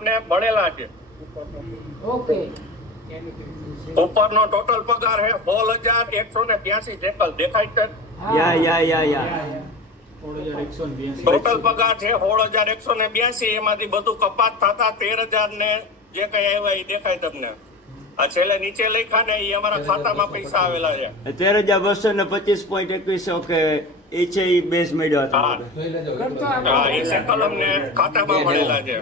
આપને મળેલા છે. ઓકે. ઉપરનો ટોટલ પગાર છે 16,182 શેકલ. દેખાય છે? ટોટલ પગાર છે 16,182. એમાંથી બધું કપાત થતા 13,000 ને જે કઈ આવ્યા એ દેખાય તમને. આ છેલ્લે નીચે લખ્યા ને એ અમારા ખાતામાં પૈસા આવેલા છે 13,225.21. ઓકે, એ છે એ બેઝ મળ્યો હતો. એ શેકલ અમને ખાતામાં મળેલા છે.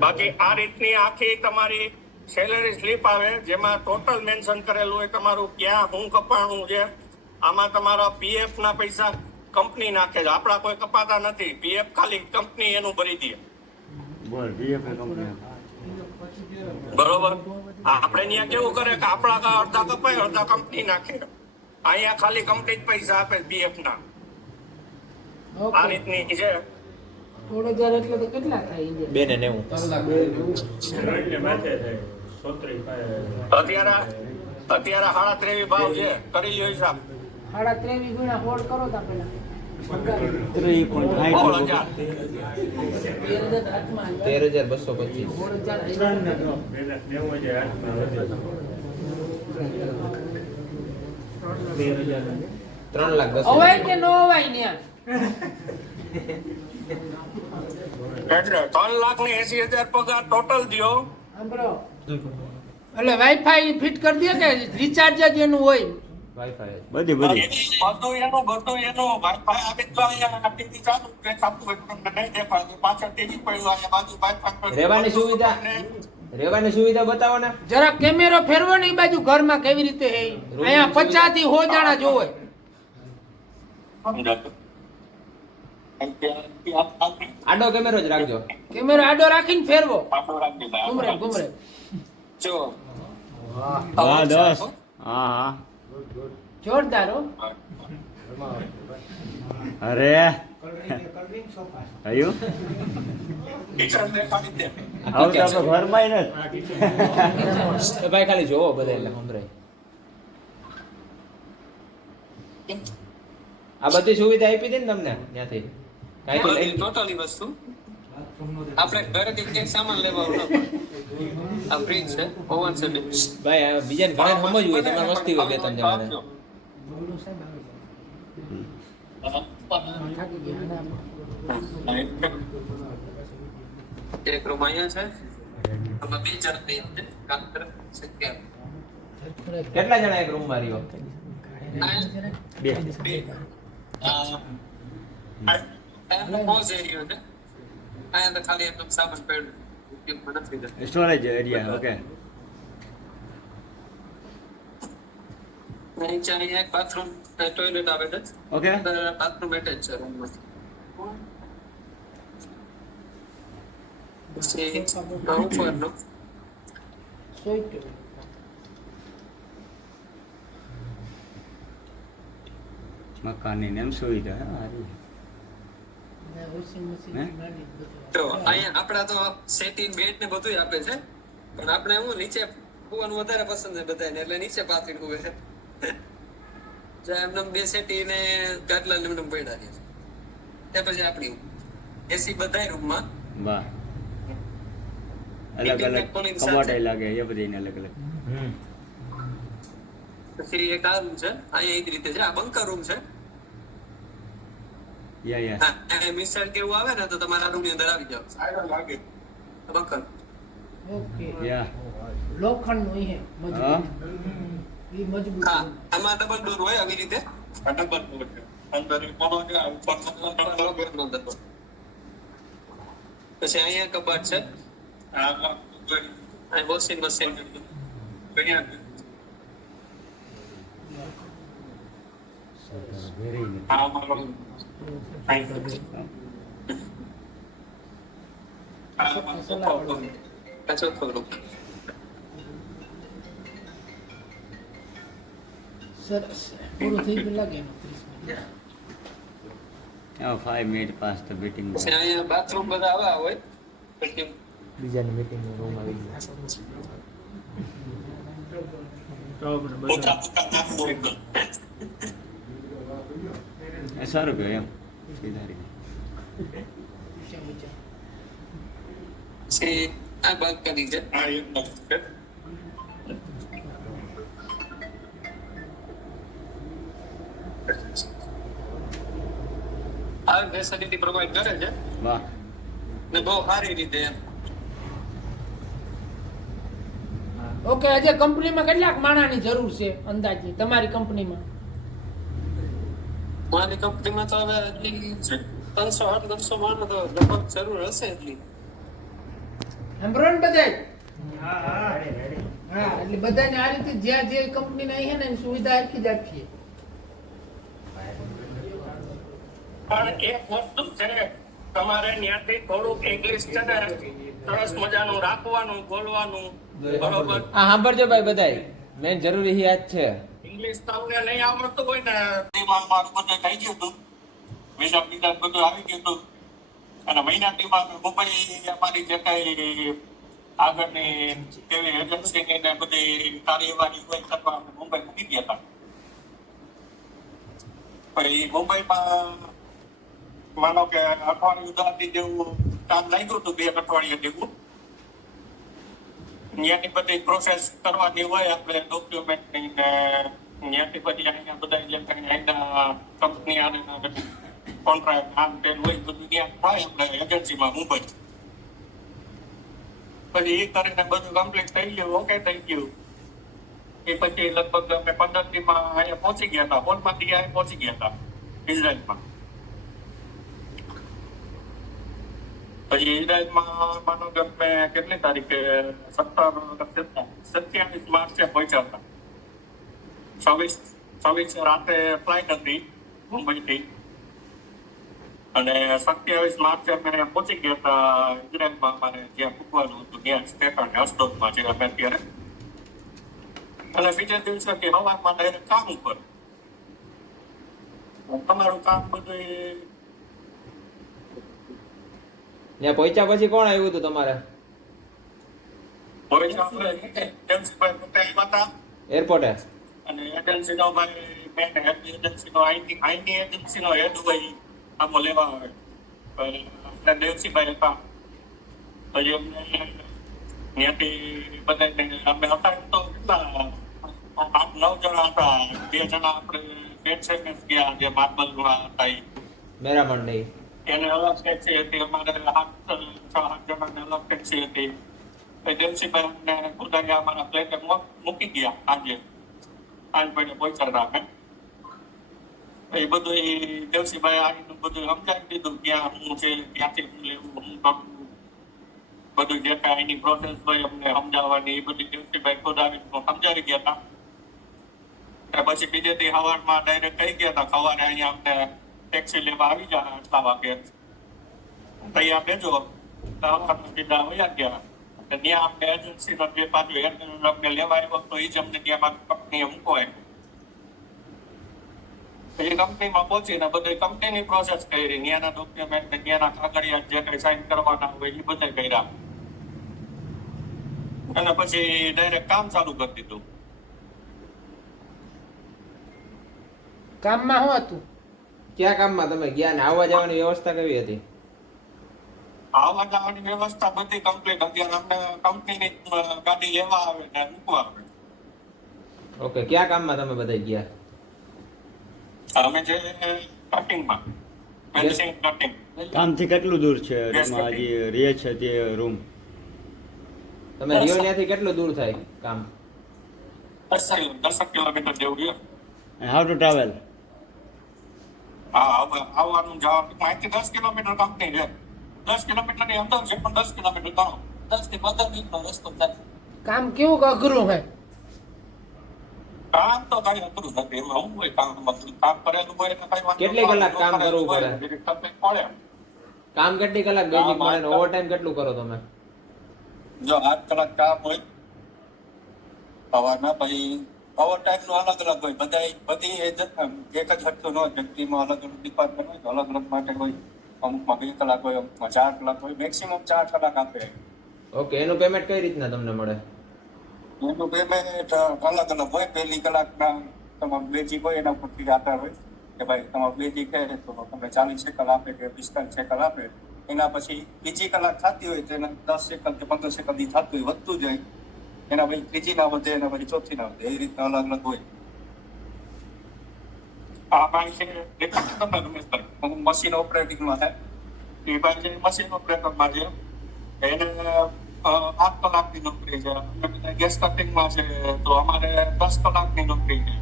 બાકી આ રીતની આખી તમારી સેલેરી સ્લીપ આવે જેમાં ટોટલ મેન્શન કરેલું હોય તમારું ક્યાં હું કપાણું છે. આમાં તમારા પીએફ ના પૈસા કંપની નાખે છે, આપણા કોઈ કપાતા નથી. પીએફ ખાલી કંપની એનું ભરી દે. બરોબર. આપણે ત્યાં કેવું કરે કે આપણા અડધા કપાય અડધા કંપની નાખે. અહીંયા ખાલી કંપની જ પૈસા આપે પીએફ ના. આ રીતની છે. 16,000 એટલે તો કેટલા થાય? 2,90. અત્યારે 23.5 ભાવ છે. કરી લ્યો હિસાબ. 23 ગુણ્યા 16 કરો તા પેલા 3,10,000 અવાય કે નો અવાય ને? એટલે 3,80,000 પગાર ટોટલ દયો. સાંભળો, એટલે વાઈફાઈ ફિટ કરી દે કે રિચાર્જ જ એનું હોય? બધી બધું એનું વાઈફાઈ આપી તો અહીંયા ટીવી ચાલુ છે. સાપું તમને નહીં દેખાતું. પાછળ ટીવી પડ્યું અહીંયા બાજુ વાઈફાઈ. રહેવાની સુવિધા બતાવો ને જરા કેમેરો ફેરવો ને એ બાજુ ઘરમાં કેવી રીતે હે. અહીંયા 50 થી 100 જણા જોવે. આડો કેમેરો જ રાખજો. કેમેરો આડો રાખીને ફેરવો. ઘુમરે જો હા 10. હા જોરદાર હો. અરે આયુ આવું તો આપણે ઘરમાં ને ભાઈ ખાલી જોવો બધા એટલે સંભળાય. આ બધી સુવિધા આપી દે ને તમને ત્યાંથી ટોટલી વસ્તુ આપણે ઘરેથી એક સામાન લેવાનું આ ફ્રીજ છે, ઓવન છે. ભાઈ આ બીજાને ઘરે સમજવું હોય તમારે મસ્તી હોય 2-3 જણાને. એક રૂમ અહીંયા છે. આમાં 2 જણ કામ કરે છે. કેટલા જણા એક રૂમ માં રહ્યો? 2. મોઝ એરિયો છે. અહીંયા તો ખાલી એકદમ સામાન પડ્યું નથી. Storage area. ઓકે, નીચે અહીંયા એક બાથરૂમ ટોયલેટ આવે છે. ઓકે, બાથરૂમ એટેચ છે રૂમમાં. પછી ઉપરનો મકાનની એમ સુવિધા સારી. તો અહીંયા આપડા તો સેટિંગ બેડ ને બધું આપે છે, પણ આપણે હું નીચે કુવાનું વધારે પસંદ છે બધાને, એટલે નીચે પાથરી કુવે છે. જો એમને 2 સેટી ને ગાદલા ને એમને પડ્યા છે. તે પછી આપણી એસી બધાય રૂમમાં. વાહ, અલગ અલગ કમાટે લાગે એ બધી અલગ અલગ. પછી એક આ રૂમ છે. અહીંયા એ જ રીતે છે. આ બંકર રૂમ છે. યા મિસાઇલ કેવું આવે ને તો તમારા રૂમ ની અંદર આવી જાવ. લાગે બંકર. ઓકે. યા લોખંડ નું હે મજબૂત. ઈ મજબૂત. હા, આમાં ડબલ ડોર હોય આવી રીતે. ડબલ ડોર છે. અંદર કોનો છે ઉપર અંદર. પછી અહીંયા કબાટ છે. આ વોશિંગ મશીન. વેરી સરસ. પૂરું થઈ ગયું લાગે. 5 મિનિટ પાસ તો મીટિંગ. પછી અહીંયા બાથરૂમ બધા આવા હોય. પછી બીજાની મીટિંગ નો રૂમ આવી ગયો. સારું કહેવાય એમ સીધા રીતે. છે આ ભાગ કરી છે. હા એક નંબર છે. આ ફેસિલિટી પ્રોવાઈડ કરે છે વાહ. ને બહુ સારી રીતે એમ. ઓકે, આજે કંપનીમાં કેટલાક માણાની જરૂર છે અંદાજે તમારી કંપનીમાં? મારી કંપનીમાં તો હવે એટલી 300-800 માણસ તો લગભગ જરૂર હશે એટલી. સાંભળો ને બધાય? હા, એટલે બધાને આ રીતે જ્યાં જે કંપનીના અહીં છે ને એની સુવિધા આખી જ આપીએ. પણ એક વસ્તુ છે, તમારે ત્યાંથી થોડુંક ઇંગ્લિશ છે ને સરસ મજાનું રાખવાનું, બોલવાનું, બરોબર? આ સાંભળજો ભાઈ બધાય, મેન જરૂરી ઈ આ જ છે. ઇંગ્લિશ તમને નહીં આવડતું હોય ને તેમાં મારું બધું થઈ ગયું હતું, વિઝા બીજા બધું આવી ગયું હતું, અને મહિનાટીમાં મુંબઈ અમારી જે કઈ આગળની કેવી એજન્સીની ને બધી કાર્યવાહી હોય કરવા અમે મુંબઈ મૂકી ગયા હતા. પછી મુંબઈમાં માનો કે અઠવાડિયું 10 દી જેવું કામ લાગ્યું હતું, 2 અઠવાડિયા જેવું. ત્યાંની બધી પ્રોસેસ કરવાની હોય આપણે ડોક્યુમેન્ટની ને ત્યાંથી પછી અહીંયા બધા જે કંઈ અહીંના કંપની આને કોન્ટ્રાક્ટ આમ તેમ હોય બધું ત્યાં થાય આપણે એજન્સીમાં મુંબઈ. પછી એ કરીને બધું કમ્પ્લીટ થઈ ગયું, ઓકે થઈ ગયું. એ પછી લગભગ અમે 15 દીમાં અહીંયા પહોંચી ગયા હતા, હોલમાંથી અહીંયા પહોંચી ગયા હતા ઇઝરાયલમાં. પછી ઇઝરાયલમાં માનો કે અમે કેટલી તારીખે 27 માર્ચે પહોંચ્યા હતા. 26 રાતે ફ્લાઇટ હતી મુંબઈથી, અને 27 માર્ચે અમે પહોંચી ગયા હતા ઇઝરાયલમાં. અમારે જ્યાં પૂછવાનું હતું ત્યાં સ્ટેફન અસ્ટોદમાં છે અમે અત્યારે. અને બીજા દિવસેથી હવારમાં ડાયરેક્ટ કામ ઉપર. તમારું કામ બધું ત્યાં પહોંચ્યા પછી કોણ આવ્યું હતું તમારે એરપોર્ટે? અને એજન્સીનો ભાઈ મેન એજન્સીનો આઈની એજન્સીનો હેડ હોય આમાં લેવા આવે. આપણે દેવસીભાઈ હતા. પછી અમને ત્યાંથી બધાને અમે હતા તો કેટલા 8-9 જણા હતા. 2 જણા આપણે પેટ સેકન્ડ ગયા જે માર્બલમાં હતા મેરામણ નહીં, એને અલગ ટેક્સી હતી. અમારે 6-8 જણાને અલગ ટેક્સી હતી. દેવસીભાઈ અમને ખુદાને અમારા પ્લેટે મૂકી ગયા. સાંજ પડે પહોંચાડતા અમે. એ બધું દેવસીભાઈ આવીને બધું સમજાવી દીધું ક્યાં હું છે, ક્યાંથી હું લેવું, હું કરું, બધું જે કાંઈ એની પ્રોસેસ હોય અમને સમજાવવાની એ બધી દેવસીભાઈ ખુદ આવીને સમજાવી ગયા હતા. પછી બીજે દી સવારમાં ડાયરેક્ટ કહી ગયા હતા સવારે અહીંયા અમને ટેક્સી લેવા આવી જાય 8 વાગે, તૈયાર બેજો. સવારમાં સીધા વયા ગયા. ત્યાં અમને એજન્સીનો જે પાછું એરટેલ અમને લેવા આવ્યો તો એ જ અમને ત્યાં કંપનીએ મૂકો આવ્યો. પછી કંપનીમાં પહોંચીને બધી કંપનીની પ્રોસેસ કરી, ત્યાંના ડોક્યુમેન્ટ ને ત્યાંના કાગળિયા જે કંઈ સાઇન કરવાના હોય એ બધા કર્યા. અને પછી ડાયરેક્ટ કામ ચાલુ કરી દીધું. કામમાં શું હતું? ક્યાં કામમાં તમે ગયા ને આવવા જવાની વ્યવસ્થા કેવી હતી? આવવા જવાની વ્યવસ્થા બધી કમ્પ્લીટ. અત્યારે અમને કંપનીની ગાડી લેવા આવે ને મૂકવા આવે. ઓકે, ક્યાં કામમાં તમે બધા ગયા? અમે જે કટિંગમાં ફિનિશિંગ કટિંગ. કામથી કેટલું દૂર છે એમાં હજી રહે છે તે રૂમ? તમે રિયો ત્યાંથી કેટલું દૂર થાય કામ? 10 કિલોમીટર જેવું છે. How to travel? આવવાનું જવાનું અહીંથી 10 કિલોમીટર કંપની છે. 10 કિલોમીટરની અંદર છે પણ 10 કિલોમીટર ગણો. 10 થી 15 મિનિટનો રસ્તો થાય. કામ કેવું અઘરું હોય? કામ તો કઈ અઘરું નથી. એમાં હું હોય કામ કરેલું હોય એટલે કઈ વાંધો કેટલી કલાક કામ કરવું પડે? તકલીફ પડે. કામ કેટલી કલાક બેઝિક મળે ને ઓવરટાઈમ કેટલું કરો તમે? જો 8 કલાક કામ હોય સવારના, પછી ઓવરટાઈમ નું અલગ અલગ હોય. બધી એક જ હરખું ન હોય. ફેક્ટરીમાં અલગ અલગ ડિપાર્ટમેન્ટ હોય, અલગ અલગ માટે હોય. અમુકમાં 2 કલાક હોય, અમુકમાં 4 કલાક હોય. મેક્સિમમ 4 કલાક આપે. ઓકે, એનું પેમેન્ટ કઈ રીતના તમને મળે? એનું પેમેન્ટ અલગ અલગ હોય. પહેલી કલાકના તમારું બેઝિક હોય એના ઉપરથી આધાર હોય કે ભાઈ તમારું બેઝિક છે તો તમને 40 સેકન્ડ આપે કે 45 સેકન્ડ આપે. એના પછી બીજી કલાક થતી હોય તો એના 10 સેકન્ડ કે 15 સેકન્ડ થતું હોય, વધતું જાય. એના પછી ત્રીજી ના વધે, એના પછી ચોથી ના વધે, એ રીતના અલગ અલગ હોય. આ ભાઈ છે દેખાતું તમને રમેશભાઈ, હું મશીન ઓપરેટિંગમાં છે. એ ભાઈ છે મશીન ઓપરેટરમાં છે. એને 8 કલાકની નોકરી છે. અમે બધા ગેસ કટિંગમાં છે તો અમારે 10 કલાકની નોકરી છે.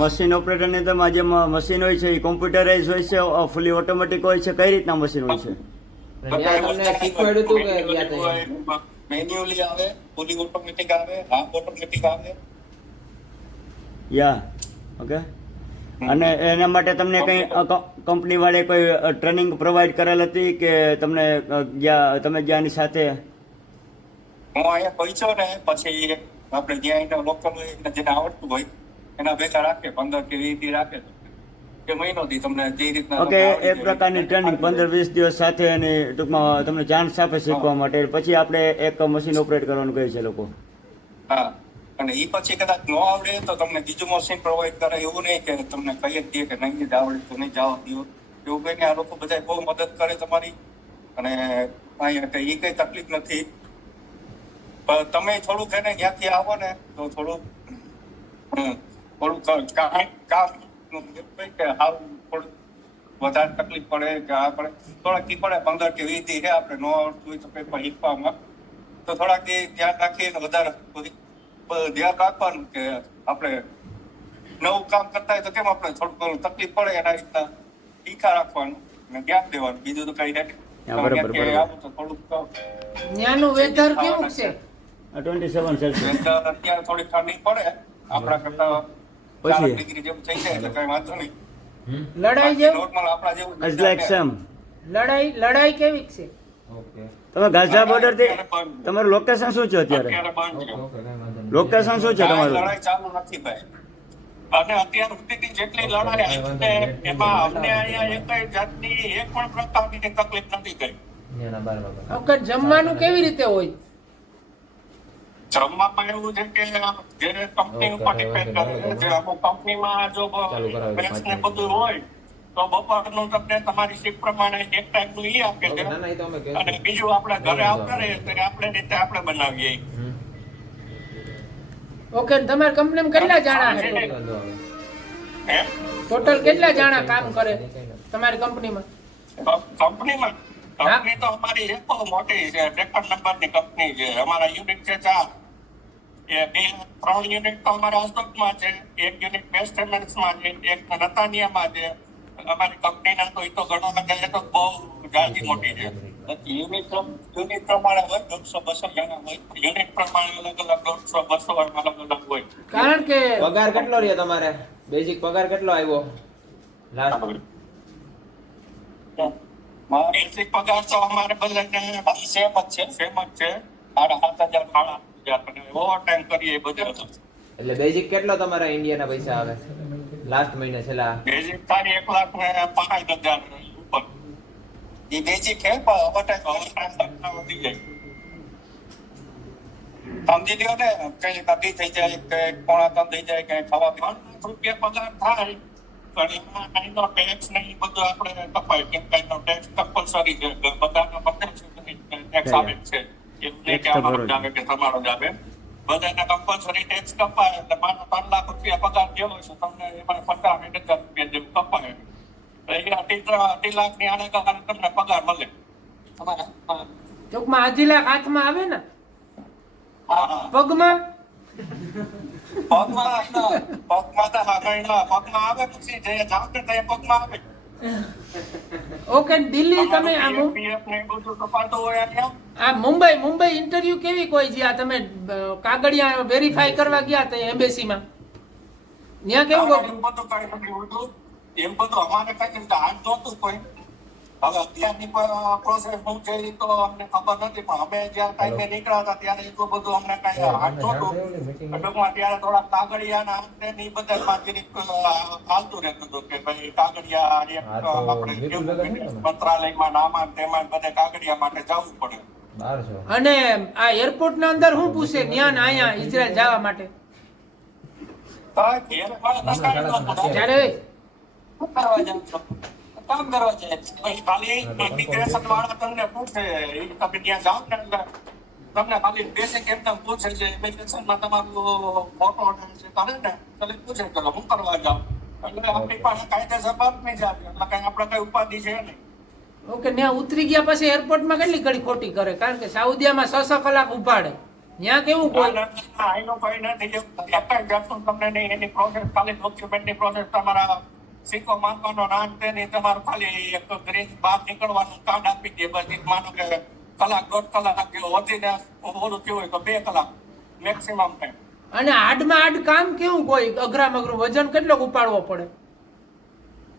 મશીન ઓપરેટરની તમે જે મશીન હોય છે એ કોમ્પ્યુટરાઇઝ હોય છે, ફૂલી ઓટોમેટિક હોય છે, કઈ રીતના મશીન હોય છે? તમને શીખવાડ્યું હતું કે ગયા હતા? મેન્યુઅલી આવે, ફૂલી ઓટોમેટિક આવે, હાફ ઓટોમેટિક આવે. Yeah okay. અને એના માટે તમને કઈ કંપની વાળે કોઈ ટ્રેનિંગ પ્રોવાઈડ કરેલ હતી કે તમને તમે જ્યાંની સાથે? હું અહીંયા પહોંચ્યો ને પછી આપણે જ્યાં એના લોકલ હોય જેને આવડતું હોય એના ભેગા રાખે, 15 કે 20 દી રાખે કે મહિનોથી તમને જે રીતના. ઓકે, એક પ્રકારની ટ્રેનિંગ 15-20 દિવસ સાથે એની ટૂંકમાં તમને ચાન્સ આપે શીખવા માટે. પછી આપણે એક મશીન ઓપરેટ કરવાનું કહે છે લોકો. હા, અને એ પછી કદાચ ન આવડે તો તમને બીજું મશીન પ્રોવાઈડ કરે. એવું નહીં કે તમને કહી જ દે કે નહીં જ આવડે તો નહીં જવા દો. એવું કહીને આ લોકો બધા બહુ મદદ કરે તમારી. અને અહીંયા કઈ એ કઈ તકલીફ નથી. પણ તમે થોડુંક એને ત્યાંથી આવો ને તો થોડુંક કામ કે હાલ થોડુંક વધારે તકલીફ પડે કે આ પડે, થોડાક દી પડે. 15 કે 20 દી છે આપણે ન આવડતું હોય તો પેપર શીખવામાં, તો થોડાક દી ધ્યાન રાખીને વધારે ધ્યાન રાખવાનું કે આપણે નવું કામ કરતા હોય તો કેમ આપણે થોડુંક ઘણું તકલીફ પડે એના રીતના શીખા રાખવાનું અને ધ્યાન દેવાનું. બીજું તો કઈ નથી. આવું તો થોડુંક ત્યાંનું વેધર કેવું છે? 27 સેલ્સિયસ. અત્યારે થોડી ઠંડી પડે, આપણા કરતા 4 ડિગ્રી જેવું થઈ જાય એટલે કઈ વાંધો નહીં. લડાઈ જેવું નોર્મલ આપણા જેવું ઇટ્સ લાઈક સેમ. લડાઈ કેવી છે? તમે ગાઝા બોર્ડર થી તમારું લોકેશન શું છે અત્યારે? લોકેશન શું છે તમારું? લડાઈ ચાલુ નથી ભાઈ. અને અત્યાર સુધીની જેટલી લડાઈ આવી છે એમાં અમને અહીંયા એક જાતની એક પણ પ્રકારની તકલીફ નથી ગઈ. ઓકે, જમવાનું કેવી રીતે હોય? જમવામાં એવું છે કે જે કંપની ઉપર ડિપેન્ડ કરે છે. જે અમુક કંપનીમાં જો મેસ ને બધું હોય તો બપોરનું તમને તમારી શિફ્ટ પ્રમાણે એક ટાઈમનું ઈ આપે છે, અને બીજું આપણે ઘરે આવતા રહીએ તો આપણે રીતે આપણે બનાવીએ. ઓકે, તમારી કંપનીમાં કેટલા જણા છે? ટોટલ કેટલા જણા કામ કરે તમારી કંપનીમાં? કંપની તો અમારી એક બહુ મોટી છે, સેકન્ડ નંબરની કંપની છે. અમારા યુનિટ છે 4. એ 3 યુનિટ તો અમારા અશોકમાં છે, 1 યુનિટ વેસ્ટ એમેન્સમાં છે, 1 નતાનિયામાં છે. અમારી કંપનીના તો એ તો ગણવા જાય તો બહુ જાજી મોટી છે. યુનિટ પ્રમાણે હોય 150-200 જણા હોય. યુનિટ પ્રમાણે અલગ અલગ 150-200 અલગ અલગ હોય. કારણ કે પગાર કેટલો રહ્યો તમારે? બેઝિક પગાર કેટલો આવ્યો લાસ્ટ? બેઝિક પગાર તો અમારે બધાને સેમ જ છે. 7,500 ઓવર ટાઈમ કરીએ બધે. એટલે બેઝિક કેટલો તમારા ઇન્ડિયાના પૈસા આવે લાસ્ટ મહિને છેલ્લા? બેઝિક તારી 1,05,000 ઉપર. એ બેઝિક છે પણ ઓવર ટાઈમ વધી જાય. સમજી લ્યો ને, કઈ કદી થઈ જાય, કઈ 2.5 થઈ જાય, કઈ ખાવા પીવાનું રૂપિયા પગાર થાય. પણ એમાં અહીંનો ટેક્સ ને એ બધું આપણે કપાય. કેમ કે અહીંનો ટેક્સ કમ્પલસરી છે. બધાનો 15% ટેક્સ આવે છે. એમ નહીં કે અમારો જ આવે કે તમારો જ આવે. બધાને કમ્પલસરી ટેક્સ કપાય. એટલે માનો 3 લાખ રૂપિયા પગાર ગયો છે, તમને એમાં 15,000 રૂપિયા જેવું કપાય. અઢી લાખની આને તમને પગાર મળે. ટૂંકમાં 2 લાખ હાથમાં આવે ને? હા, પગમાં આવે પછી જે જાવ ને તે પગમાં આવે. ઓકે, દિલ્હી તમે આ મુંબઈ ઇન્ટરવ્યુ કેવી કોઈ જ્યાં તમે કાગળિયા વેરીફાઈ કરવા ગયા હતા એમ્બેસીમાં, ત્યાં કેવું? એમ બધું કઈ નથી હોતું. એમ બધું અમારે કઈ હાથ જોતું કોઈ. હવે અત્યારની પ્રોસેસ શું છે એ તો અમને ખબર નથી, પણ અમે જ્યાં ટાઈમે નીકળ્યા હતા ત્યારે એટલું બધું અમને કઈ હાથ નહોતું. ટૂંકમાં ત્યારે થોડા કાગળિયા ને એ બધા ચાલતું રહેતું હતું કે ભાઈ કાગળિયા આપણે મંત્રાલયમાં નામાં તેમાં બધે કાગળિયા માટે જવું પડે. અને આ એરપોર્ટ ના અંદર શું પૂછે ત્યાં અહીંયા ઇઝરાયલ જવા માટે? ત્યારે જ્યારે કામ કરવા જાય પછી ખાલી ઇમિગ્રેશન વાળા તમને પૂછે એ તમે ત્યાં જાઓ ને એટલે તમને ખાલી બેસિક એકદમ પૂછે છે ઇમિગ્રેશનમાં તમારું ફોટો છે કરે ને એટલે પૂછે ચલો હું કરવા જાઉં એટલે આપણી પાસે કાયદેસર બાદ નહીં જાય એટલે કઈ આપણે કઈ ઉપાધિ છે નહીં. ઓકે ત્યાં ઉતરી ગયા પછી એરપોર્ટમાં કેટલી ઘડી ખોટી કરે કારણ કે સાઉદીયામાં 6 કલાક ઉભાડે ત્યાં કેવું કોઈ આઈનો કઈ નથી એકાઈ જાતનું તમને નહીં એની પ્રોસેસ ખાલી ડોક્યુમેન્ટની પ્રોસેસ તમારા સિક્કો માંગવાનો નામ છે નહીં તમારું ખાલી એક ગ્રીન બહાર નીકળવાનું કાર્ડ આપી દે બસ માનો કે કલાક 1.5 કલાક જેવું વધીને ઓલું થયું હોય તો 2 કલાક મેક્સિમમ ટાઈમ. અને આડમાં આડ કામ કેવું કોઈ અઘરામ અઘરું વજન કેટલો ઉપાડવો પડે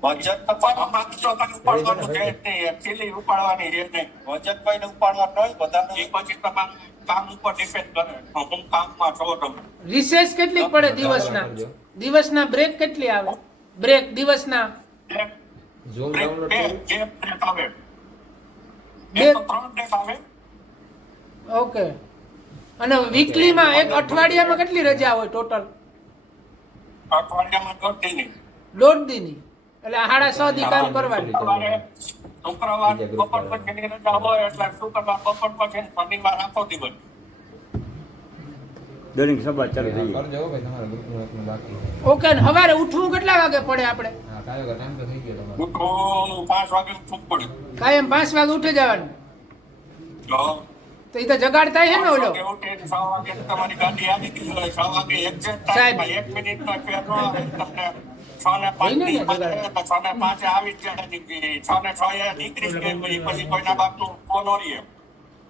વજન તો કોઈ માત્ર ઉપાડવાનું છે જ નહીં એકચ્યુઅલી ઉપાડવાની છે નહીં વજન કોઈને ઉપાડવાનું હોય બધાને એ પછી તમારે કામ ઉપર ડિપેન્ડ કરે હું કામમાં છો તમે. રિસેસ કેટલી પડે દિવસના બ્રેક કેટલી આવે બ્રેક દિવસના ઝૂમ બ્રેક ડાઉનલોડ જે બ્રેક આવે બે? એ તો 3 બ્રેક આવે. ઓકે અને વીકલીમાં એક અઠવાડિયામાં કેટલી રજા હોય ટોટલ અઠવાડિયામાં 2 દિન દોઢ દીની એટલે 6.5 દી કામ કરવાનું સવારે શુક્રવાર બપોર પછીની રજા હોય એટલે શુક્રવાર બપોર પછી શનિવાર આખો દિવસ. દૈનિક સભા ચાલુ થઈ ગઈ. કરજો ભાઈ તમારા ગ્રુપનું એકનું બાકી છે. ઓકે ને સવારે ઉઠવું કેટલા વાગે પડે આપણે હા કાયો કે ટાઈમ તો થઈ ગયો તમારો. ઉઠો 5 વાગે ઉઠવું પડે. કાયમ 5 વાગે ઉઠી જવાનું જો તો એ તો જગાડ થાય છે ને ઓલો 6 વાગે તમારી ગાડી આવી ગઈ હોય 6 વાગે એક્ઝેક્ટ સાહેબ. ટાઈમ 1 મિનિટનો ફેર ન આવે તમને 6 ને 5 ની પાછળ 6 ને 5 આવી જ જાય 6 ને 6 એ નીકળી જ ગઈ પછી કોઈના બાપનું ફોન ઓરીએ.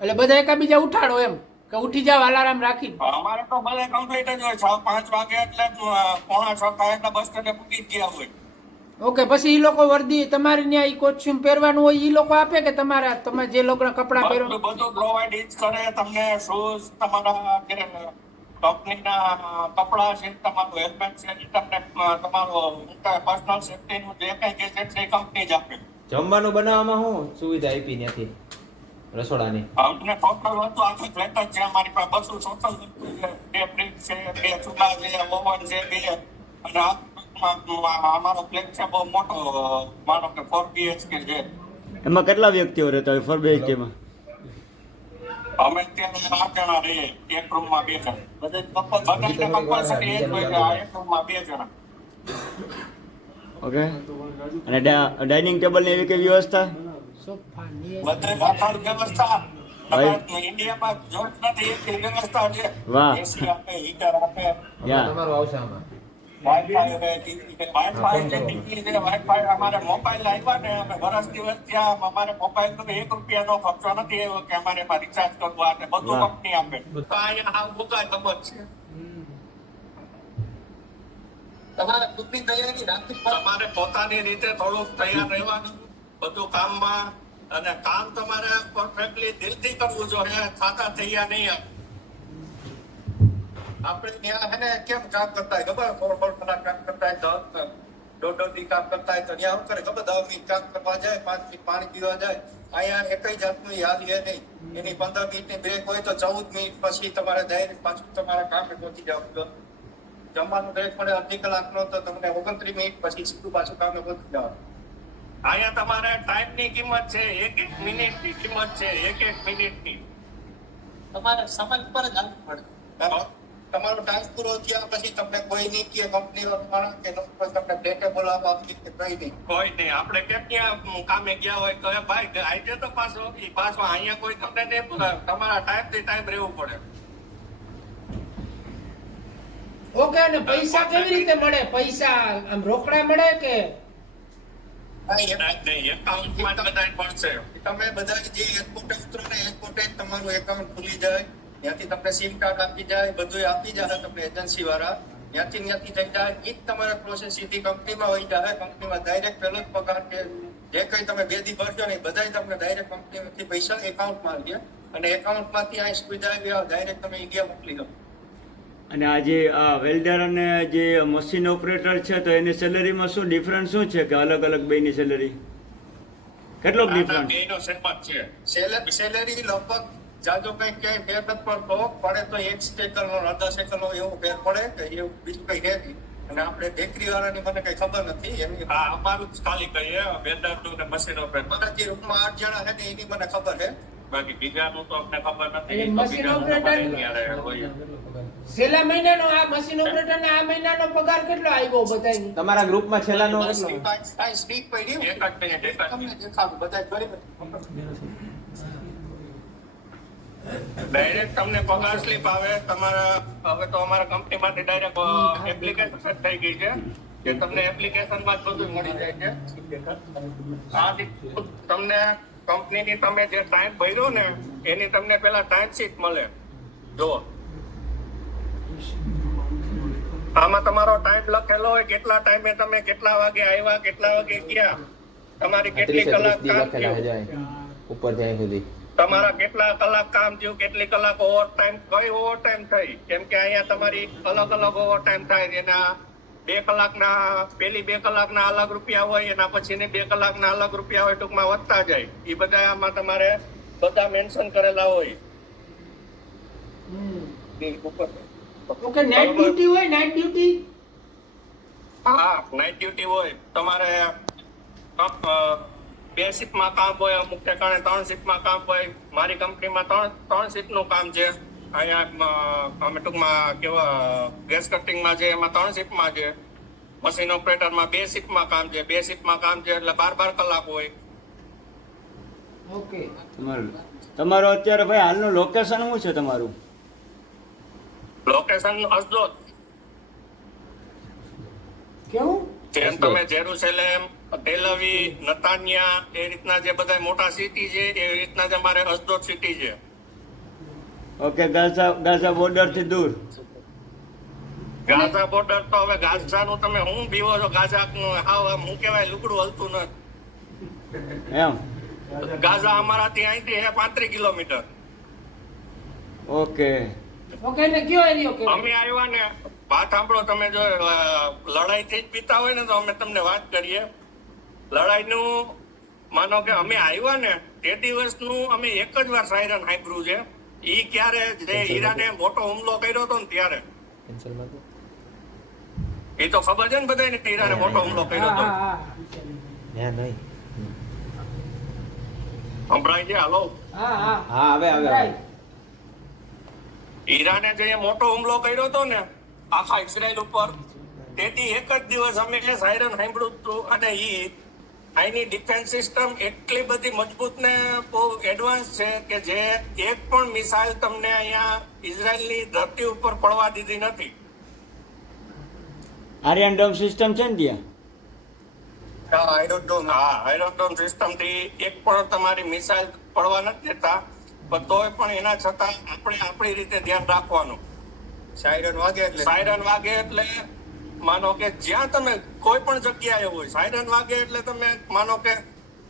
એટલે બધા એકાબીજા ઉઠાડો એમ કે ઉઠી જાવ અલાર્મ રાખી અમારે તો ભલે કમ્પ્લીટ જ હોય 6-5 વાગે એટલે 5:45 થાય એટલે બસ સ્ટેન્ડે પૂકી જ ગયા હોય. ઓકે પછી ઈ લોકો વર્દી તમારી ત્યાં ઈ કોસ્ચ્યુમ પહેરવાનું હોય ઈ લોકો આપે કે તમારા તમે જે લોકોના કપડાં પહેરો બધું પ્રોવાઈડ ઈજ કરે તમને શૂઝ તમારા જે કંપનીના કપડાં છે તમારું હેલ્મેટ છે એ તમને તમારું પર્સનલ સેફ્ટીનું જે કંઈ ગેજેટ છે એ કંપની જ આપે. જમવાનું બનાવવામાં શું સુવિધા આપી ત્યાંથી રસોડાની અમને ટોટલ વસ્તુ આખી ફ્લેટ જ છે અમારી પાસે 200 ટોટલ વસ્તુ છે 2 ફ્રીજ છે 2 ચૂલા છે ઓવન છે 2 અને અમારો ફ્લેટ છે બહુ મોટો માનો કે 4 BHK છે. એમાં કેટલા વ્યક્તિઓ રહેતા હોય 4 BHK માં? અમે અત્યારે 8 જણા રહીએ એક રૂમમાં 2 જણા બધાને કમ્પલસરી એક હોય કે આ એક રૂમમાં 2 જણા. ઓકે અને ડાઇનિંગ ટેબલ ની એવી કઈ વ્યવસ્થા? સોફાની બધે વાતાવરણ વ્યવસ્થા તમે ઇન્ડિયામાં જોત નથી એટલી વ્યવસ્થા છે. વાહ. એસી આપે હીટર આપે યા તમારું આવશે આમાં વાઈફાઈ હવે ટીવી છે વાઈફાઈ છે ટીવી છે વાઈફાઈ અમારે મોબાઈલ આવ્યા ને અમે વર્ષ દિવસ ત્યાં અમારે મોબાઈલ નો 1 રૂપિયાનો ખર્ચો નથી આવ્યો કે અમારે એમાં રિચાર્જ કરવું આ તે બધું વાહ. કંપની આપે. તો અહીંયા આ મુકાય ગમત છે. તમારે ખુદની તૈયારી રાખવી પડે. તમારે પોતાની રીતે થોડુંક તૈયાર રહેવાનું બધું કામમાં અને કામ તમારે પરફેક્ટલી દિલથી કરવું જોઈએ ખાતા તૈયાર નહીં આપણે ત્યાં હે ને કેમ કામ કરતા હોય ખબર 4 કલાક કામ કરતા હોય 10 દી કામ કરતા હોય તો ત્યાં શું કરે ખબર 10 મિનિટ કામ કરવા જાય 5 મિનિટ પાણી પીવા જાય અહીંયા એકઈ જાતનું યાદ છે નહીં એની 15 મિનિટની બ્રેક હોય તો 14 મિનિટ પછી તમારે ડાયરેક્ટ પાછું તમારા કામે પહોંચી જવું. જમવાનું બ્રેક પડે અડધી કલાકનો તો તમને 29 મિનિટ પછી સીધું પાછું કામે પહોંચી જવાનું. અહીંયા તમારે ટાઈમની કિંમત છે 1-1 મિનિટની કિંમત છે 1-1 મિનિટની. તમારે સમય ઉપર જ હાલવું પડે. તમારો ટાઈમ પૂરો થયા પછી તમને કોઈ નહીં કે કંપની વાળા કે તમને ડેટા બોલાવવા આપી કે કઈ નહીં કોઈ નહીં આપણે કેમ ત્યાં કામે ગયા હોય તો ભાઈ આજે તો પાછો અહીંયા કોઈ તમને નહીં બોલાવે તમારા ટાઈમ થી ટાઈમ રહેવું પડે. ઓકે અને પૈસા કેવી રીતે મળે પૈસા આમ રોકડા મળે કે એકાઉન્ટમાં બધા પડશે તમે બધા જે એરપોર્ટે ઉતરો ને એરપોર્ટે તમારું એકાઉન્ટ ખુલી જાય ત્યાંથી તમને સિમ કાર્ડ આપી જાય બધું આપી જાય તમને એજન્સી વાળા ત્યાંથી થઈ જાય એ જ તમારે પ્રોસેસ સીધી કંપનીમાં હોય જાય કંપનીમાં ડાયરેક્ટ પહેલો જ પગાર કે જે કંઈ તમે 2 દી ભરજો ને બધા તમને ડાયરેક્ટ કંપનીમાંથી પૈસા એકાઉન્ટમાં આવી ગયા અને એકાઉન્ટમાંથી આ સુવિધા આવી ડાયરેક્ટ તમે ઇન્ડિયા મોકલી દો. અને આ જે આ વેલ્ડર અને જે મશીન ઓપરેટર છે તો એની સેલેરીમાં શું ડિફરન્સ શું છે કે અલગ અલગ બેની સેલેરી કેટલો ડિફરન્સ? બેનો સેમત છે સેલેરી લગભગ જાજો કંઈક ક્યાંય ફેર નથી પડતો પડે તો 1 સેકન્ડનો અડધા સેકન્ડનો એવો ફેર પડે કે એવું બીજું કંઈ રહે નહીં અને આપણે બેકરી વાળાની મને કઈ ખબર નથી એમની હા અમારું જ ખાલી કહીએ વેદાંતનું ને મશીન ઓપરેટર. મારા જે રૂમમાં 8 જણા છે ને એની મને ખબર છે. બાકી બીજાનું તો અમને ખબર નથી. એટલે મશીન બીજાનું ઓપરેટર- અમારે ક્યારે હોય. છેલ્લા મહિનાનો આ મશીન ઓપરેટર ને આ મહિનાનો પગાર કેટલો આવ્યો બધાયને? તમારા ગ્રુપમાં છેલ્લાનો કેટલો? કાંઈ સ્ટીક પડી એક જ મિનિટ, એક જ તમને મિનિટ. દેખાડું બધા જોઈ ડાયરેક્ટ તમને પગાર સ્લીપ આવે તમારા. હવે તો અમારા કંપનીમાંથી ડાયરેક્ટ એપ્લિકેશન થઈ ગઈ છે કે તમને એપ્લિકેશનમાં જ બધું મળી જાય છે. આ તમને કંપનીની તમે જે ટાઈમ ભર્યો ને એની તમને પેલા ટાઈમ શીટ મળે. જો આમાં તમારો ટાઈમ લખેલો હોય, કેટલા ટાઈમે તમે કેટલા વાગે આવ્યા, કેટલા વાગે ગયા, તમારી કેટલી 30 કલાક કામ લખેલા છે થયું, જાય ઉપર જાય સુધી. તમારા કેટલા કલાક કામ થયું, કેટલી કલાક ઓવર ટાઈમ, કઈ ઓવર ટાઈમ થઈ. કેમ કે અહીંયા તમારી અલગ અલગ ઓવર ટાઈમ થાય. એના 2 કલાકના પેલી 2 કલાકના અલગ રૂપિયા હોય, એના પછીની 2 કલાકના અલગ રૂપિયા હોય, ટૂંકમાં વધતા જાય. એ બધા આમાં તમારે બધા મેન્શન કરેલા હોય. ઓકે, નાઇટ ડ્યુટી હોય, નાઇટ ડ્યુટી? હા નાઇટ ડ્યુટી હોય. તમારે 2 શિફ્ટમાં કામ હોય, અમુક ઠેકાણે 3 શિફ્ટમાં કામ હોય. મારી કંપનીમાં 3 શિફ્ટનું કામ છે. અહીંયા અમે ટૂંકમાં કેવા ગેસ કટિંગમાં છે એમાં 3 શિફ્ટમાં છે. મશીન ઓપરેટરમાં 2 શિફ્ટમાં કામ છે. 2 શિફ્ટમાં કામ છે એટલે 12 કલાક હોય. ઓકે. તમારું અત્યારે ભાઈ હાલનું લોકેશન શું છે તમારું? લોકેશન અસદોદ. કેવું? જેમ તમે જેરુસલેમ, ટેલ અવીવ, નતાન્યા એ રીતના જે બધા મોટા સિટી છે એવી રીતના જ અમારે અસદોદ સિટી છે. ઓકે, ગાઝા બોર્ડરથી દૂર. ગાઝા બોર્ડર તો હવે ગાઝાનું તમે હું પીવો છો? ગાઝાનું હાવ આમ હું કહેવાય લુકડું હલતું નથી. એમ? ગાઝા અમારાથી અહીંથી 35 કિલોમીટર. ઓકે. ઓકે, એટલે કયો એરિયો કે? અમે આવ્યા ને વાત સાંભળો. તમે જો લડાઈથી જ પીતા હોય ને તો અમે તમને વાત કરીએ. લડાઈનું માનો કે અમે આવ્યા ને તે દિવસનું અમે એક જ વાર સાયરન સાંભળ્યું છે. ઈ ક્યારે જે ઈરાને મોટો હુમલો કર્યો હતો ને ત્યારે. કેન્સલમાં તો એ તો ખબર છે ને બધાને કે ઈરાને મોટો હુમલો કર્યો હતો. હા, હા. ત્યાં નહીં. સંભળાય છે? હાલો. હા, હા. હા, આવે આવે આવે. Right. ઈરાને જે મોટો હુમલો કર્યો હતો ને આખા ઇઝરાયલ ઉપર, તેથી એક જ દિવસ અમે સાયરન સાંભળ્યું હતું. અને ઈ અહીંની ડિફેન્સ સિસ્ટમ એટલી બધી મજબૂત ને બહુ એડવાન્સ છે કે જે એક પણ મિસાઇલ તમને અહીંયા ઇઝરાયલની ધરતી ઉપર પડવા દીધી નથી. આર્યન ડોમ સિસ્ટમ છે ને ત્યાં? આયરોડ્રોમ સિસ્ટમ થી એક પણ તમારી મિસાઇલ પડવા નથી દેતા. પણ તોય પણ એના છતાં આપણે આપણી રીતે ધ્યાન રાખવાનું. સાયરન વાગે એટલે સાયરન વાગે એટલે માનો કે જ્યાં તમે કોઈ પણ જગ્યાએ હોય, સાયરન વાગે એટલે તમે માનો કે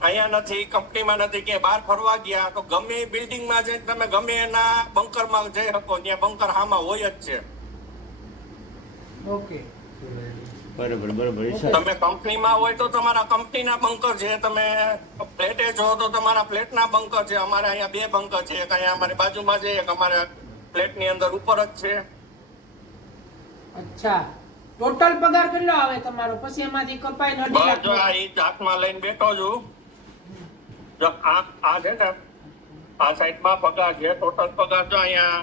અહીંયા નથી, કંપનીમાં નથી, કે બહાર ફરવા ગયા તો ગમે એ બિલ્ડિંગમાં જઈને તમે ગમે એના બંકરમાં જઈ શકો. ત્યાં બંકર હામાં હોય જ છે. ઓકે. બરોબર બરોબર. તમે કંપનીમાં હોય તો તમારા કંપનીના બંકર છે. તમે ફ્લેટે છો તો તમારા ફ્લેટના બંકર છે. અમારે અહીંયા 2 બંકર છે. એક અહીંયા અમારી બાજુમાં છે, એક અમારા ફ્લેટની અંદર ઉપર જ છે. અચ્છા, ટોટલ પગાર કેટલો આવે તમારો? પછી એમાંથી કપાઈને 2.5 બસ જો આ લાખ. ઈ હાથમાં લઈને બેઠો છું. જો આ છે ને આ સાઈડમાં પગાર છે. ટોટલ પગાર જો અહીંયા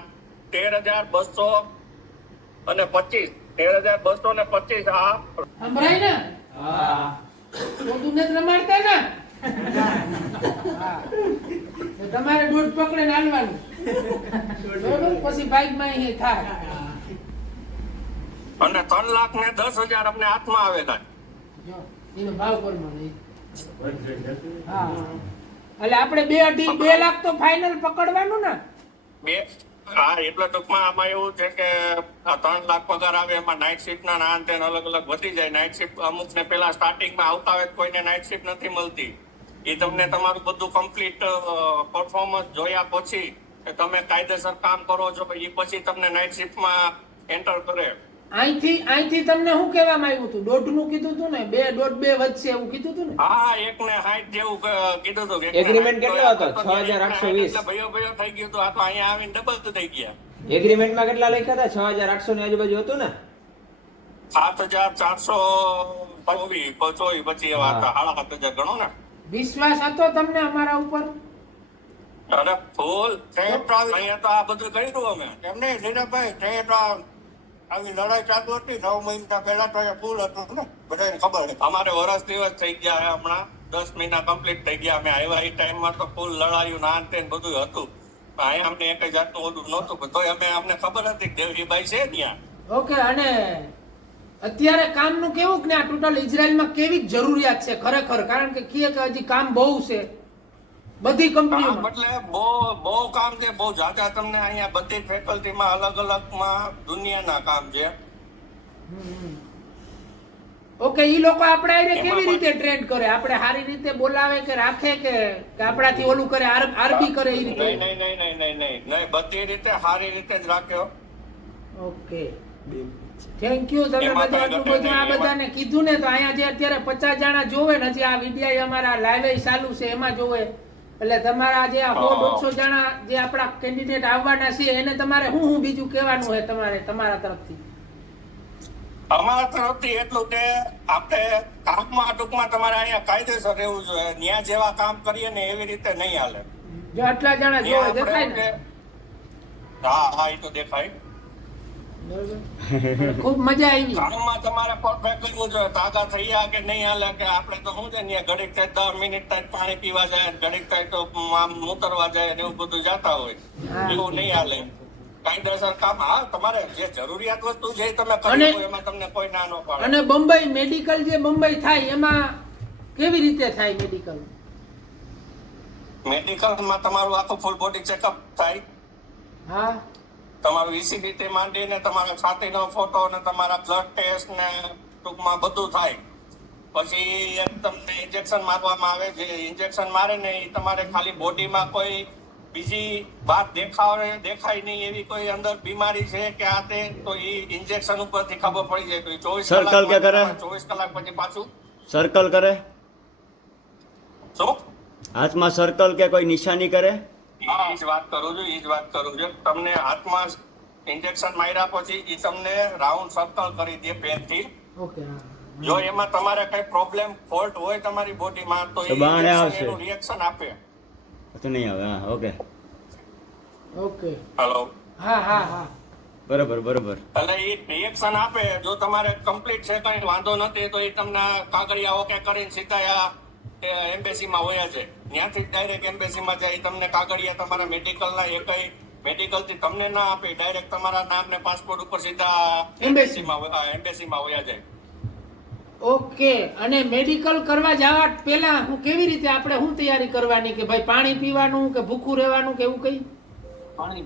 13,225. 13,225 આ સંભળાય ને? હા. મોઢું નથી રમાડતા ને? હા. તો તમારે દોઢ પકડીને હાલવાનું. બરોબર? પછી બાઇકમાં અહીં થાય. અને 3,10,000 અમને હાથમાં આવેલા. જો, એનો ભાવ પ્રમાણે. હા. એટલે આપણે 2 લાખ તો ફાઇનલ પકડવાનું ને? હા, એટલે ટૂંકમાં આમાં એવું છે કે આ 3 લાખ પગાર આવે એમાં નાઇટ શિફ્ટ ના નાન તેન અલગ અલગ વધી જાય. નાઇટ શિફ્ટ અમુક ને પેલા સ્ટાર્ટિંગમાં આવતા હોય કોઈને નાઇટ શિફ્ટ નથી મળતી. એ તમને તમારું બધું કમ્પ્લીટ પરફોર્મન્સ જોયા પછી તમે કાયદેસર કામ કરો છો એ પછી તમને નાઇટ શિફ્ટમાં એન્ટર કરે. અહીંથી તમને શું કહેવામાં આવ્યું હતું? 1.5 નું કીધું હતું ને? 2.5 વચ્ચે એવું કીધું હતું ને? હા, 1.60 જેવું કીધું હતું. Agreement કેટલો હતો? 6,820. એટલે ભયો થઈ ગયું હતું. આ તો અહીંયા આવીને ડબલ થઈ ગયા. એગ્રીમેન્ટમાં કેટલા લખ્યા હતા? 6,800 ની આજુબાજુ હતું ને? 7,424 પછી એવા હતા. 7,500 ગણો ને. વિશ્વાસ હતો તમને અમારા ઉપર? અરે ફૂલ અહીંયા તો આ બધું કર્યું અમે. એમને જીનાભાઈ તે તો આવી લડાઈ ચાલુ હતી 9 મહિના પહેલા તો એ ફૂલ હતું ને બધાને ખબર છે. અમારે વર્ષ દિવસ થઈ ગયા છે હમણાં. 10 મહિના કમ્પ્લીટ થઈ ગયા. અમે આવ્યા એ ટાઈમમાં તો ફૂલ લડાયું ના તે બધું હતું. અહીંયા અમને એક જાતનું ઓલું નહોતું, પણ તોય અમે ખબર હતી કે દેવજીભાઈ છે ત્યાં. ઓકે. અને અત્યારે કામનું કેવું ને આ ટોટલ ઇઝરાયલમાં કેવી જરૂરિયાત છે ખરેખર? કારણ કે કહે કે હજી કામ બહુ છે બધી કામ કંપનીઓમાં. એટલે બહુ કામ છે, બહુ જાજા. તમને અહીંયા બધી ફેકલ્ટીમાં અલગ અલગમાં દુનિયાના કામ છે. ઓકે. ઈ લોકો આપણે આઈને કેવી રીતે ટ્રેન કરે? આપણે સારી રીતે બોલાવે કે રાખે કે આપણાથી ઓલું કરે, આરબી કરે એ રીતે? નહીં, બધી રીતે સારી રીતે જ રાખ્યો. Okay, thank you. તમે બધું આટલું બધું આ બધાને કીધું ને, તો અહીંયા જે અત્યારે 50 જણા જોવે ને, હજી આ વિડિયો અમારા લાઈવ ચાલુ છે એમાં જોવે, એટલે તમારા જે આ 100-150 જણા જે આપણા કેન્ડિડેટ આવવાના છે એને તમારે શું બીજું કહેવાનું છે તમારા તરફથી? અમારા તરફથી એટલું કે આપણે કામમાં ટૂંકમાં તમારે અહીંયા કાયદેસર રહેવું જોઈએ. ન્યા જેવા કામ કરીએ ને એવી રીતે નહીં હાલે. જો આટલા જણા જોવે દેખાય ને? હા, એ તો દેખાય. ખૂબ મજા આવી. કામમાં તમારે પરફેક્ટ કરવું જોઈએ. તાગા થઈ ગયા કે નહીં હાલે કે આપણે તો શું છે ને ઘડીક થાય 10 મિનિટ થાય પાણી પીવા જાય, ઘડીક થાય તો આમ મૂતરવા જાય ને એવું બધું જતા હોય. એવું નહીં હાલે. કાયદેસર કામ. હા, તમારે જે જરૂરિયાત વસ્તુ છે એ તમે કરી દો, એમાં તમને કોઈ ના ન પાડે. અને બંબઈ મેડિકલ જે બંબઈ થાય એમાં કેવી રીતે થાય મેડિકલ? મેડિકલમાં તમારું આખું ફૂલ બોડી ચેકઅપ થાય. હા. તમારું ECG થી માંડીને તમારા છાતીનો ફોટો ને તમારા બ્લડ ટેસ્ટ ને ટૂંકમાં બધું થાય. પછી એક તમને ઇન્જેક્શન મારવામાં આવે. જે ઇન્જેક્શન મારે ને એ તમારે ખાલી બોડીમાં કોઈ બીજી વાત દેખાય નહીં એવી કોઈ અંદર બીમારી છે કે આ તે, તો એ ઇન્જેક્શન ઉપરથી ખબર પડી જાય. તો 24 કલાક પછી પાછું સર્કલ કરે. શું હાથમાં સર્કલ કે કોઈ નિશાની કરે? એ જ વાત કરું છું. તમને હાથમાં ઇન્જેક્શન માર્યા પછી એ તમને રાઉન્ડ સર્કલ કરી દે પેનથી. ઓકે. જો એમાં તમારે કઈ પ્રોબ્લેમ ફોલ્ટ હોય તમારી બોડીમાં તો એ એનું રિએક્શન આપે. તો નહીં આવે. હા, ઓકે. હેલો. હા. બરોબર. એટલે એ રિએક્શન આપે. જો તમારે કમ્પ્લીટ છે, કઈ વાંધો નથી, તો એ તમને કાગળિયા ઓકે કરીને સીધા એમ્બેસીમાં વયા છે. ત્યાંથી ડાયરેક્ટ એમ્બેસીમાં જાય. તમને કાગળિયા તમારા મેડિકલના એ કઈ મેડિકલ થી તમને ના આપે, ડાયરેક્ટ તમારા નામ ને પાસપોર્ટ ઉપર સીધા એમ્બેસીમાં વયા જાય. ઓકે. અને મેડિકલ કરવા જવા પહેલા હું કેવી રીતે આપણે શું તૈયારી કરવાની કે ભાઈ પાણી પીવાનું કે ભૂખું રહેવાનું કે એવું કઈ? પાણી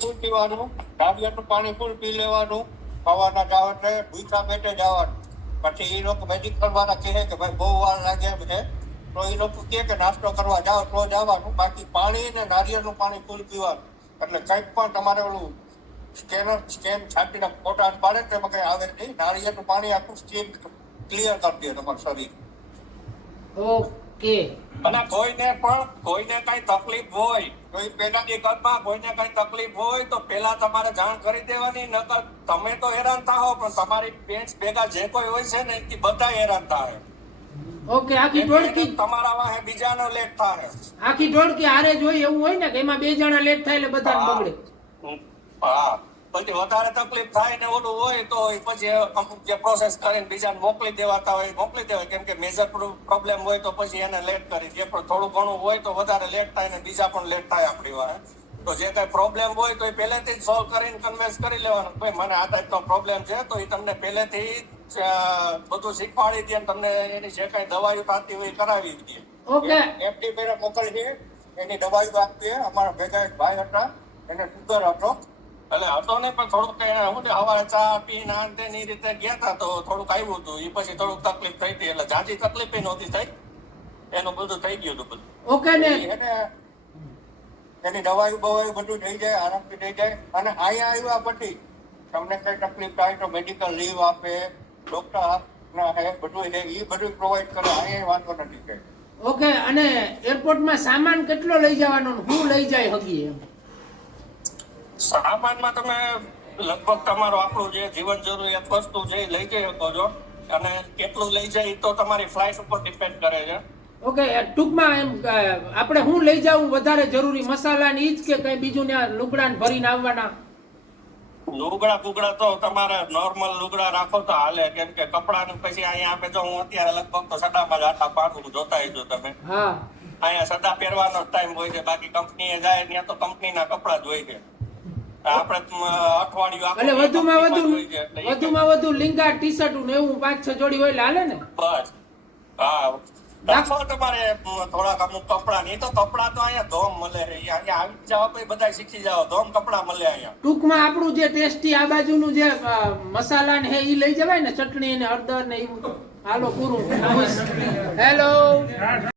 ફૂલ પીવાનું, ટાબલેટનું પાણી ફૂલ પી લેવાનું, સવારના જવાનું છે, ભૂખા પેટે જવાનું. પછી એ લોકો મેડિકલ વાળા કહે કે ભાઈ બહુ વાર લાગે એમ છે, તો એ લોકો કહે કે નાસ્તો કરવા જાઓ તો જવાનું. બાકી પાણી ને નારિયેળનું પાણી ફૂલ પીવાનું. એટલે કંઈક પણ તમારે ઓલું સ્કેન છાંટીને ફોટા પાડે તો એમાં કઈ આવે નહીં. નારિયેળનું પાણી આખું સ્કીન ક્લિયર કરી દે તમારું શરીર. ઓકે. અને કોઈને કઈ તકલીફ હોય, કોઈ પેલાની ઘરમાં કોઈને કઈ તકલીફ હોય તો પેલા તમારે જાણ કરી દેવાની. નકર તમે તો હેરાન થાઓ, પણ તમારી ફ્રેન્ડ્સ ભેગા જે કોઈ હોય છે ને એ બધા હેરાન થાય. ઓકે. આખી ટોળકી તમારા વાહે બીજાનો લેટ થાય. આખી ટોળકી હારે જોઈ એવું હોય ને કે એમાં 2 જણા લેટ થાય એટલે બધાને બગડે. હા, પછી વધારે તકલીફ થાય ને ઓલું હોય તો પછી અમુક જે પ્રોસેસ કરીને બીજાને મોકલી દેવાતા હોય મોકલી દેવાય. કેમ કે મેજર પ્રોબ્લેમ હોય તો પછી એને લેટ કરી દે. પણ થોડું ઘણું હોય તો વધારે લેટ થાય ને બીજા પણ લેટ થાય આપણી વાળે. તો જે કઈ પ્રોબ્લેમ હોય તો એ પહેલેથી જ સોલ્વ કરીને કન્વેન્સ કરી લેવાનું. ભાઈ મને આ ટાઈપનો પ્રોબ્લેમ છે, તો એ તમને પહેલેથી બધું શીખવાડી દે. તમને એની જે કઈ દવાઈઓ થતી હોય કરાવી દે. ઓકે. એફડી પહેલા મોકલી દે, એની દવાઈઓ આપીએ. અમારા ભેગા એક ભાઈ હતા, એને સુગર હતો. એટલે હતો ને, પણ થોડુંક હવારે ચા પીને આ તે ની રીતે ગયા હતા તો થોડુંક આવ્યું હતું. એ પછી થોડુંક તકલીફ થઈ હતી. એટલે જાજી તકલીફ નહોતી થઈ, એનું બધું થઈ ગયું હતું બધું. ઓકે ને એની દવાઈઓ બવાઈઓ બધું થઈ જાય, આરામથી થઈ જાય. અને અહીંયા આવ્યા પછી તમને કઈ તકલીફ થાય તો મેડિકલ લીવ આપે, ડોક્ટર બધું છે, એ બધું પ્રોવાઈડ કરે. અહીંયા વાંધો નથી કઈ. ઓકે. અને એરપોર્ટમાં સામાન કેટલો લઈ જવાનો, હું લઈ જાય હગી એમ? સામાનમાં તમે લગભગ તમારો આપણું જે જીવન જરૂરિયાત વસ્તુ છે એ લઈ જઈ શકો છો, અને કેટલું લઈ જાય એ તો તમારી ફ્લાઇટ ઉપર ડિપેન્ડ કરે છે. ઓકે, ટૂંકમાં એમ આપણે શું લઈ જવું વધારે જરૂરી, મસાલા ની જ કે કઈ બીજું ને લુગડા ને ભરીને આવવાના? લુગડા બુગડા તો તમારે નોર્મલ લુગડા રાખો તો હાલે, કેમ કે કપડાનું પછી અહીંયા આપે તો હું અત્યારે લગભગ તો સદામાં જ આટા પાડું, જોતા જો તમે. હા, અહીંયા સદા પહેરવાનો ટાઈમ હોય છે, બાકી કંપનીએ જાય ત્યાં તો કંપનીના કપડા જ હોય છે. આપણે અઠવાડિયું એટલે આખું વધુમાં વધુ લિંગા ટી શર્ટ ને એવું 5-6 જોડી હોય એટલે હાલે ને? બસ. હા, રાખો તમારે થોડાક અમુક કપડા. નહીં તો કપડા તો અહીંયા ધોમ મળે છે. અહીંયા આવી જાવ તો બધા શીખી જાવ, ધોમ કપડા મળે અહીંયા. ટૂંકમાં આપણું જે ટેસ્ટી આ બાજુનું જે મસાલા ને એ લઈ જવાય ને, ચટણી ને હળદર ને એવું. હાલો પૂરું. હેલો.